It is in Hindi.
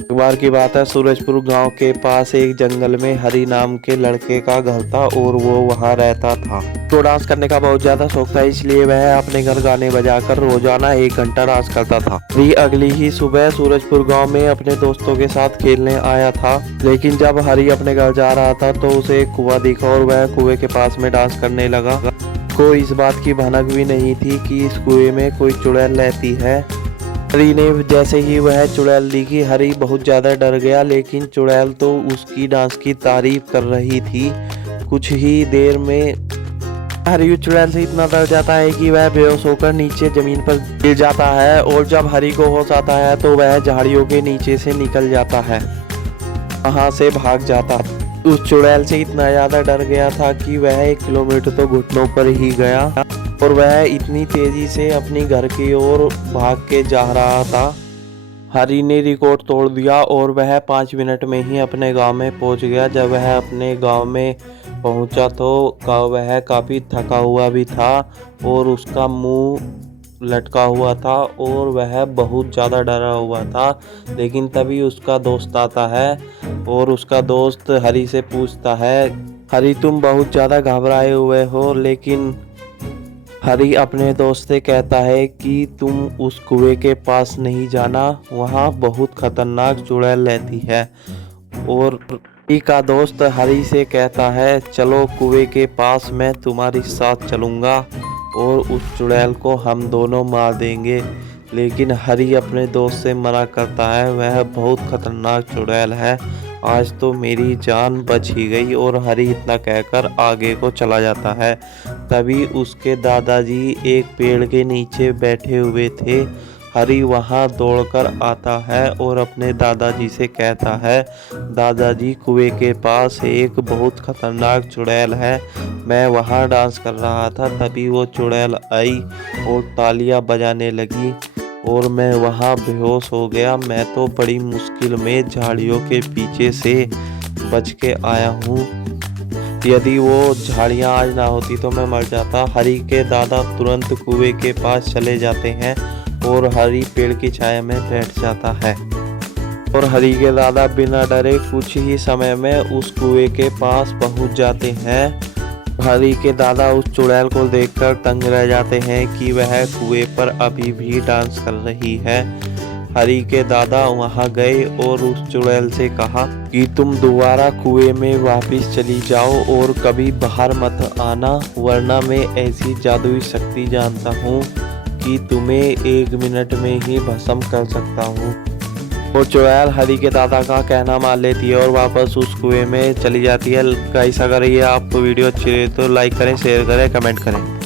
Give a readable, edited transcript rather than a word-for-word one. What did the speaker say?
एक बार की बात है, सूरजपुर गांव के पास एक जंगल में हरी नाम के लड़के का घर था और वो वहां रहता था। तो डांस करने का बहुत ज्यादा शौक था, इसलिए वह अपने घर गाने बजाकर रोजाना 1 घंटा डांस करता था। हरी अगली ही सुबह सूरजपुर गांव में अपने दोस्तों के साथ खेलने आया था, लेकिन जब हरी अपने घर जा रहा था तो उसे एक कुआं दिखा और वह कुएं के पास में डांस करने लगा। को इस बात की भनक भी नहीं थी कि इस कुएं में कोई चुड़ैल रहती है। हरी ने जैसे ही वह चुड़ैल दिखी, हरी बहुत ज़्यादा डर गया, लेकिन चुड़ैल तो उसकी डांस की तारीफ कर रही थी। कुछ ही देर में हरी चुड़ैल से इतना डर जाता है कि वह बेहोश होकर नीचे जमीन पर गिर जाता है और जब हरी को होश आता है तो वह झाड़ियों के नीचे से निकल जाता है, वहां से भाग जाता। उस चुड़ैल से इतना ज़्यादा डर गया था कि वह 1 किलोमीटर तो घुटनों पर ही गया और वह इतनी तेजी से अपनी घर की ओर भाग के जा रहा था। हरी ने रिकॉर्ड तोड़ दिया और वह 5 मिनट में ही अपने गांव में पहुंच गया। जब वह अपने गांव में पहुंचा तो वह काफ़ी थका हुआ भी था और उसका मुंह लटका हुआ था और वह बहुत ज़्यादा डरा हुआ था। लेकिन तभी उसका दोस्त आता है और उसका दोस्त हरी से पूछता है, हरी तुम बहुत ज़्यादा घबराए हुए हो। लेकिन हरी अपने दोस्त से कहता है कि तुम उस कुएं के पास नहीं जाना, वहाँ बहुत खतरनाक चुड़ैल रहती है। और हरी का दोस्त हरी से कहता है, चलो कुएं के पास, मैं तुम्हारे साथ चलूँगा और उस चुड़ैल को हम दोनों मार देंगे। लेकिन हरी अपने दोस्त से मना करता है, वह बहुत खतरनाक चुड़ैल है, आज तो मेरी जान बच ही गई। और हरी इतना कहकर आगे को चला जाता है। तभी उसके दादाजी एक पेड़ के नीचे बैठे हुए थे। हरी वहां दौड़कर आता है और अपने दादाजी से कहता है, दादाजी कुएं के पास एक बहुत खतरनाक चुड़ैल है, मैं वहां डांस कर रहा था, तभी वो चुड़ैल आई और तालियां बजाने लगी और मैं वहाँ बेहोश हो गया। मैं तो बड़ी मुश्किल में झाड़ियों के पीछे से बच के आया हूँ, यदि वो झाड़ियाँ आज ना होती तो मैं मर जाता। हरी के दादा तुरंत कुएं के पास चले जाते हैं और हरी पेड़ की छाया में बैठ जाता है और हरी के दादा बिना डरे कुछ ही समय में उस कुएं के पास पहुँच जाते हैं। हरी के दादा उस चुड़ैल को देखकर तंग रह जाते हैं कि वह कुएं पर अभी भी डांस कर रही है। हरी के दादा वहां गए और उस चुड़ैल से कहा कि तुम दोबारा कुएं में वापस चली जाओ और कभी बाहर मत आना, वरना मैं ऐसी जादुई शक्ति जानता हूँ कि तुम्हें 1 मिनट में ही भस्म कर सकता हूँ। और चुड़ैल हरी के दादा का कहना मान लेती है और वापस उस कुएं में चली जाती है। गाइस, अगर ये आपको वीडियो अच्छी लगे तो लाइक करें, शेयर करें, कमेंट करें।